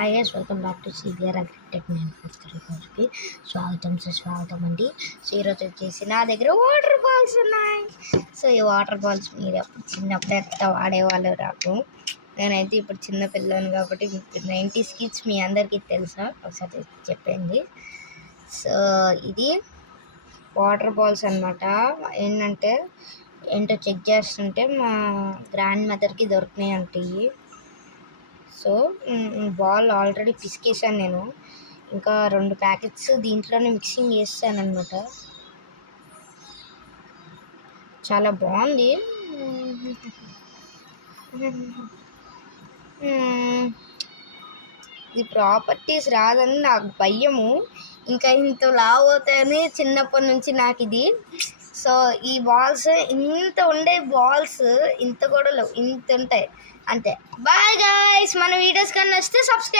Hi guys, welcome back to CVR agritech 943 స్వాగతం అండి. So ఈరోజు వచ్చేసి నా దగ్గర వాటర్ బాల్స్ ఉన్నాయి. సో ఈ వాటర్ బాల్స్ మీరు చిన్నప్పుడు ఎంత వాడేవాళ్ళు నాకు. నేనైతే ఇప్పుడు చిన్న పిల్లని కాబట్టి 90s కిడ్స్ మీ అందరికీ తెలుసా ఒకసారి చెప్పండి. సో ఇది వాటర్ బాల్స్ అనమాట. ఏంటో చెక్ చేస్తుంటే మా గ్రాండ్ మదర్కి దొరికినాయి అంటే. సో బాల్ ఆల్రెడీ పిసికేసాను నేను. ఇంకా 2 ప్యాకెట్స్ దీంట్లోనే మిక్సింగ్ చేస్తాను అనమాట. చాలా బాగుంది. ఇది ప్రాపర్టీస్ రాదని నాకు భయము. ఇంకా ఇంత లావు అవుతాయని చిన్నప్పటి నుంచి నాకు ఇది. సో ఈ బాల్స్ ఇంత ఉండే బాల్స్ ఇంత కూడా లేవు, ఇంత ఉంటాయి అంతే. బాయ్ గైస్, మన వీడియోస్ కన్నా వస్తే సబ్స్క్రైబ్.